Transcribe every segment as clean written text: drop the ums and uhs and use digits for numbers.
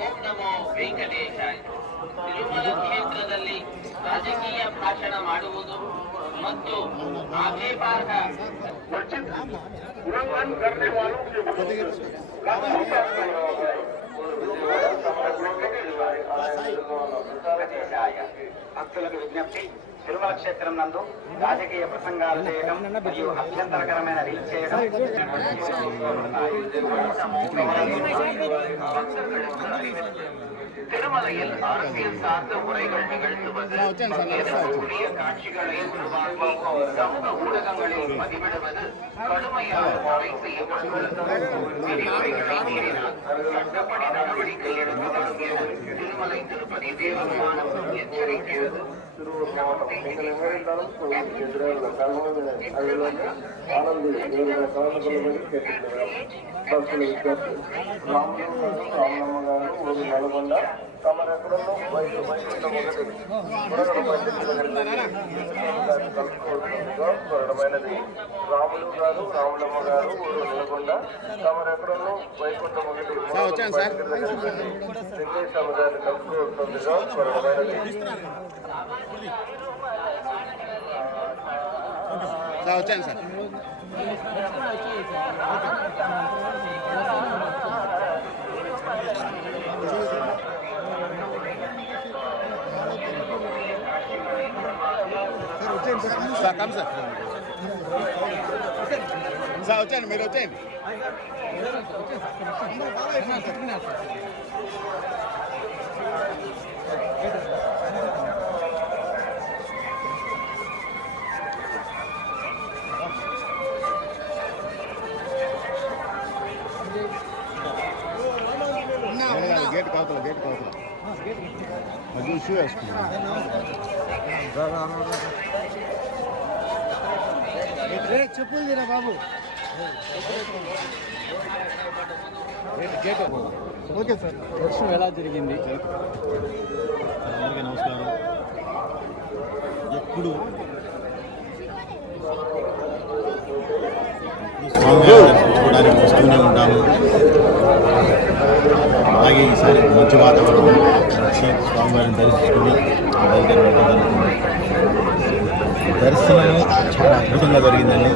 ಓಂ ನಮೋ ವೆಂಕಟೇಶಾಯ. ತಿರುಮಲ ಕ್ಷೇತ್ರದಲ್ಲಿ ರಾಜಕೀಯ ಭಾಷಣ ಮಾಡುವುದು ಮತ್ತು ಆಕ್ಷೇಪಾರ್ಹ భక్తులకు విజ్ఞప్తి, తిరుమల క్షేత్రం నందు రాజకీయ ప్రసంగాలు చేయడం మరియు అభ్యంతరకరమైన రీల్ చేయడం திருமலையில் அரசியல் சார்ந்த உரைகள் நிகழ்த்துவது, உரிய காட்சிகளை உருவாக்கி சமூக ஊடகங்களில் பதிவிடுவது கடுமையாக தடை செய்யப்பட்டுள்ளது. விதிமுறைகளை மீறினால் சட்டப்படி நடவடிக்கை எடுக்கப்படும் என திருமலை திருப்பதி தேவஸ்தானம் எச்சரிக்கிறது. తమరెక్కడో బయట ఒకటి రాములు గారు రాములమ్మ గారు ఊరు నిలకొండ తమరెక్కడో వైకుంఠం ఒకటి వెంకటేశ్వర గారిని కలుపుకుంటుందిగా స్వరమైనది. వచ్చాను sir. Sir come sir. Sir వచ్చాను, మీరు వచ్చేయండి. గేట్ కావుతా అది ఇష్యూ వేసుకున్నా. చెప్పులు తీరా బాబు. Okay sir. దర్శనం ఎలా జరిగింది? అందరికీ నమస్కారం. ఎప్పుడు స్వామివారిని వస్తూనే ఉంటాము. అలాగే ఈసారి మంచి వాతావరణం వచ్చి స్వామివారిని దర్శించుకుని బయలుదేరి దర్శనం చాలా అద్భుతంగా జరిగిందండి.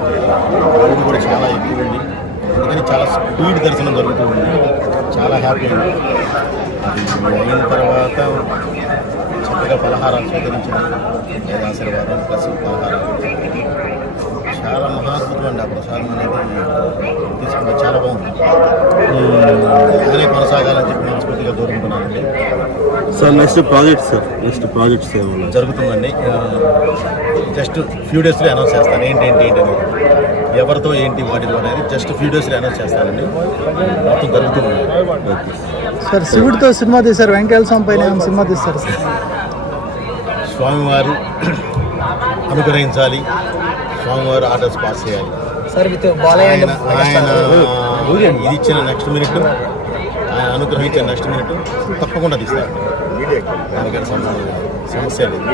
క్రౌడ్ కూడా చాలా ఎక్కువ ఉంది, అందుకని చాలా స్పీడ్ దర్శనం జరుగుతూ ఉంది. చాలా హ్యాపీ అండి. అది అయిన తర్వాత చక్కగా పలహారాలు స్వీకరించడం, ఆశీర్వాదం ప్లస్ పలహారాలు చాలా మహాద్భుతం అండి. ఆ ప్రసాదం అనేది తీసుకుంటే చాలా బాగుంది. అలానే కొనసాగాలని చెప్పి మనస్ఫూర్తిగా కోరుకుంటున్నానండి. సార్ నెక్స్ట్ ప్రాజెక్ట్స్ ఏమన్నా జరుగుతుందండి. జస్ట్ ఫ్యూ డేస్లో అనౌన్స్ చేస్తాను ఏంటి అనేది, ఎవరితో ఏంటి వాటిలో అనేది జస్ట్ ఫ్యూ డేస్లో అనౌన్స్ చేస్తానండి. మొత్తం జరుగుతుంది. సార్ శివుడితో సినిమా తీశారు, వెంకటేశ్వర స్వామి పైన సినిమా తీస్తారు సార్. స్వామివారు అనుగ్రహించాలి, స్వామివారు ఆర్డర్స్ పాస్ చేయాలి. ఆయన ఇది ఇచ్చిన నెక్స్ట్ మినిట్, ఆయన అనుగ్రహించిన నెక్స్ట్ మినిట్ తప్పకుండా తీస్తారు. దానికైనా సమస్య లేదు.